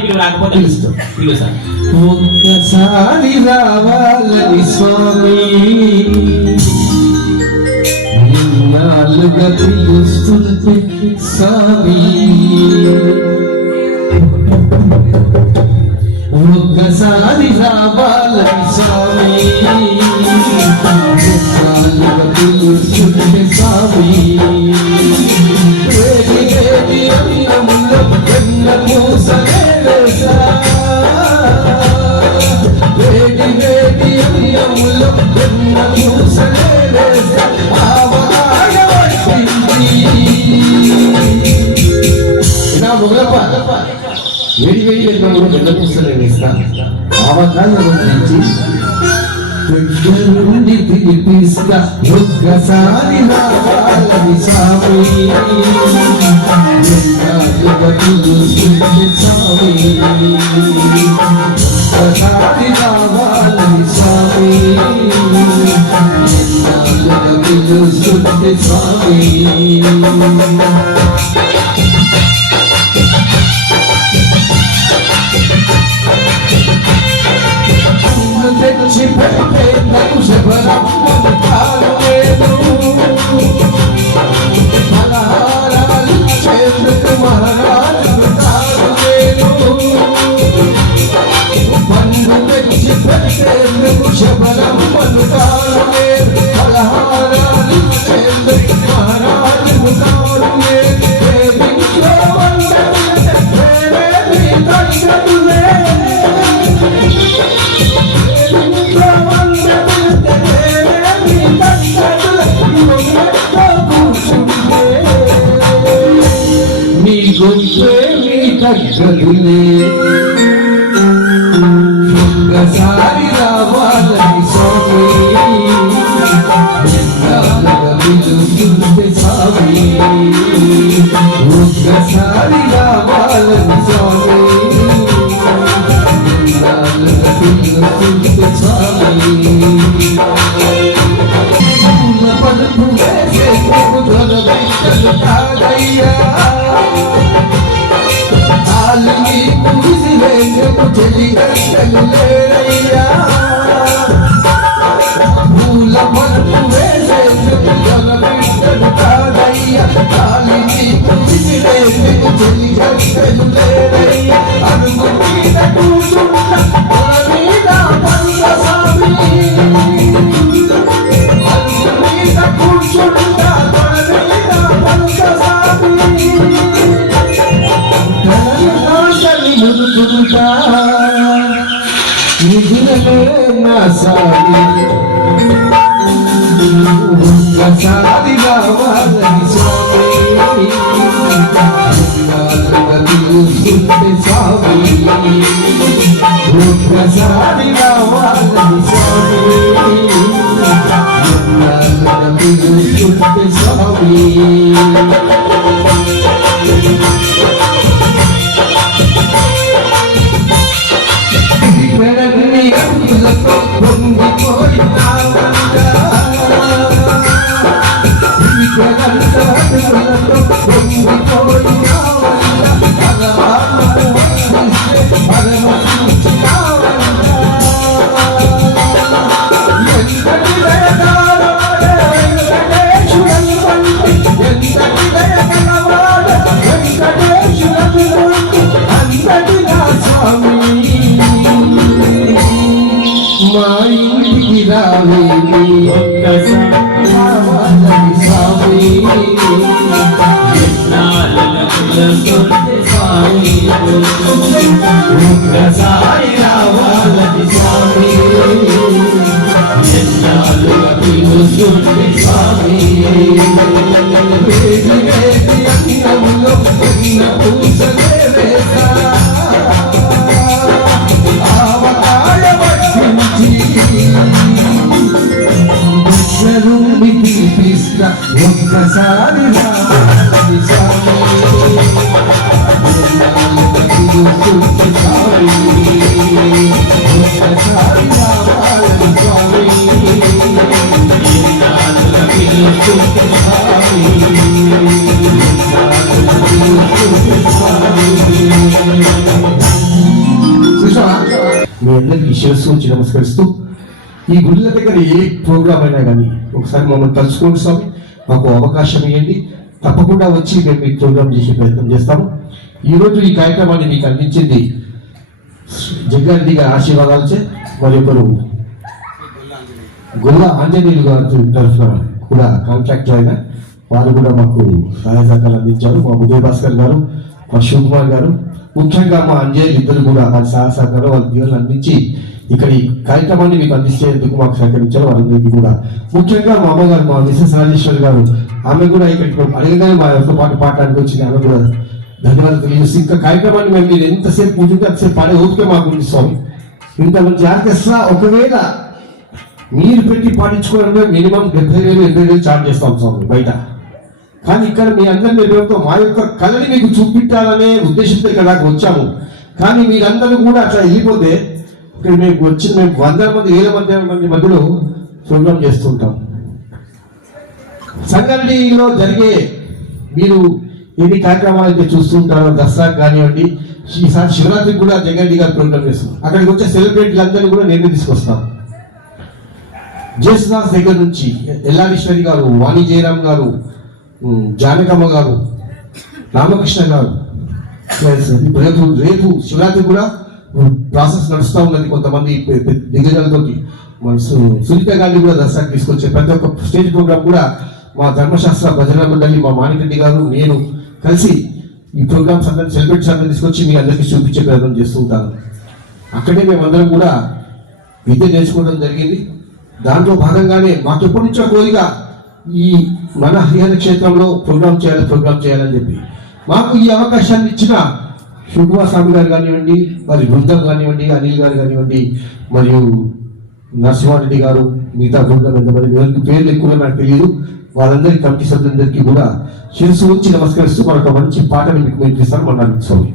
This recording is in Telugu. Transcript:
పిలువ రాకపోతే పిలువ సార్. ఒక్కసారి రావాలని స్వామి నాలుగా పిలుస్తుంటే స్వామి ఒక్కసారి రావాలని స్వామి నాలుగా పిలుస్తుంటే స్వామి వేడి వేడి అన్నములో వెన్న మూసలే వేసా వేడి వేడి అన్నములో వెన్న మూసలే వేసా ఆవకాయ వడ్డించి ఇలా మొదలప వేడి వేడి అన్నములో వెన్న మూసలే వేస్తా ఆవకాయ వడ్డించి దగ్గరుండి తినిపిస్తా ఒక్కసారి రావాలని స్వామి స్వామి ఒక్కసారి రావాలని స్వామి పిలుస్తుంటే స్వామి తెచ్చి పెట్టే నాకు శబరం కాలేదు మలహారాలు చేతుకు మహారాజు కాలేదు పండు తెచ్చి పెట్టే నాకు శబరం కాలేదు మలహారాలు చేతుకు మహారాజు కాలేదు ఇంట్లో తగ్గదులే ఒక్కసారి రావాలని స్వామి పిలుస్తుంటే స్వామి ఒక్కసారి రావాలని స్వామి పిలుస్తుంటే స్వామి పలుపు వేసే కాదయ్యా ఆలికి పూసి వేగము చెలిగట్టలు లేరయ్యా పూల పలుపు వేసేందుకు జలబిడ్డలు కాదయ్యా ఆలికి పూసి వేగము చెలిగట్టలు లేరయ్యా అరుగు మీద కూర్చుంట పొల మీద పండ్ల స్వామి అరుగు మీద కూర్చుంట పొల మీద పండ్ల స్వామి నిధులే నా సారి ఒక్కసారి రావాలని స్వామి పిలుస్తుంటే స్వామి ఒక్కసారి రావాలని స్వామి పిలుస్తుంటే స్వామి పెరగని అప్పులతో పొంగిపోయినావంటా మా ఇంటికి రావేమి ఒక్కసారి స్వామి ఒక్కసారి రావాలని స్వామి పిలుస్తుంటే స్వామి వేడి వేడి అన్నములో ఉన్న పూసలే వేసా పిలిపిస్తా ఒక్కసారి రావాలని స్వామి పిలుస్తుంటే స్వామి ఒక్కసారి రావాలని స్వామి పిలుస్తుంటే స్వామి అందరికీ శిరస్సు ఉంచి నమస్కరిస్తూ ఈ గుళ్ళ దగ్గర ఏ ప్రోగ్రామ్ అయినా కానీ ఒకసారి మమ్మల్ని తలుచుకోండి స్వామి, మాకు అవకాశం ఇవ్వండి, తప్పకుండా వచ్చి మేము ఈ ప్రోగ్రామ్ చేసే ప్రయత్నం చేస్తాము. ఈరోజు ఈ కార్యక్రమాన్ని మీకు అందించింది జగ్గారెడ్డి గారి ఆశీర్వాదాలచే మరి ఒకరు గొల్ల ఆంజనేయులు గారి తరఫున కూడా కాంట్రాక్టర్ అయిన వారు కూడా మాకు సహాయ సహకారాలు అందించారు. మా ఉదయ భాస్కర్ గారు, మా శివకుమార్ గారు, ముఖ్యంగా మా అంజయ్య ఇద్దరు కూడా వారి సహాయ సహకారం వాళ్ళ దీవెనలు అందించి ఇక్కడ ఈ కార్యక్రమాన్ని మీకు అందించేందుకు మాకు సహకరించారు. వాళ్ళందరికీ కూడా ముఖ్యంగా మా అమ్మగారు, మా మిసెస్ రాజేశ్వరి గారు, ఆమె కూడా ఇక్కడికి అడగగానే మా యొక్క పాట పాడడానికి వచ్చింది. ఆమె కూడా ధన్యవాదాలు తెలియజేసి ఇంకా కార్యక్రమాన్ని మేము మీరు ఎంతసేపు కూర్చుంటే అంతసేపు పాడే ఓపిక మాకు ఉంది స్వామి. ఇంత మంచి ఆర్కెస్ట్రా ఒకవేళ మీరు పెట్టి పాటించుకోవడంలో మినిమం 70,000 80,000 చార్జ్ చేస్తాం స్వామి బయట. కానీ ఇక్కడ మీ అందరి నిర్ణయంతో మా యొక్క కళని మీకు చూపించాలనే ఉద్దేశంతో ఇక్కడ దాకా వచ్చాము. కానీ మీరందరూ కూడా అట్లా వెళ్ళిపోతే ఇక్కడ మేము వచ్చిన మేము 100 మంది 1000 మంది మధ్యలో ప్రోగ్రామ్ చేస్తుంటాం. సంగారెడ్డిలో జరిగే మీరు ఎన్ని కార్యక్రమాలు అయితే చూస్తుంటారో, దసరాకు కానివ్వండి, ఈసారి శివరాత్రికి కూడా జగన్రెడ్డి గారు ప్రోగ్రామ్ చేస్తున్నాం. అక్కడికి వచ్చే సెలబ్రిటీలందరినీ కూడా నేను తీసుకొస్తాం. జేసుదాస్ దగ్గర నుంచి ఎల్లారీశ్వరి గారు, వాణి జయరామ్ గారు, జానకమ్మ గారు, రామకృష్ణ గారు, రేపు శివరాత్రి కూడా ప్రాసెస్ నడుస్తూ ఉన్నది. కొంతమంది దిగ్గజాలతోటి మన సునీత గారిని కూడా దసరాకి తీసుకొచ్చే ప్రతి ఒక్క స్టేజ్ ప్రోగ్రామ్ కూడా మా ధర్మశాస్త్ర భజన మండలి, మా మాణిరెడ్డి గారు, నేను కలిసి ఈ ప్రోగ్రామ్స్ అందరినీ సెలబ్రిటీస్ అందరినీ తీసుకొచ్చి మీ అందరికీ చూపించే ప్రయత్నం చేస్తుంటాను. అక్కడే మేమందరం కూడా విద్య నేర్చుకోవడం జరిగింది. దాంట్లో భాగంగానే మాకు ఎప్పటి నుంచో కోరిక ఈ మన హరిహర క్షేత్రంలో ప్రోగ్రామ్ చేయాలని చెప్పి మాకు ఈ అవకాశాన్ని ఇచ్చిన శివకుమార్ స్వామి గారు కానివ్వండి, మరి బృందం కానివ్వండి, అనిల్ గారు కానివ్వండి, మరియు నరసింహారెడ్డి గారు, మిగతా బృందం ఎంతమంది పేర్లు ఎక్కువగా నాకు తెలియదు. వాళ్ళందరి కమిటీ సభ్యులందరికీ కూడా శిరస్సు ఉంచి నమస్కరిస్తూ మరొక మంచి పాటని మీకు నేర్పిస్తాను. మన స్వామి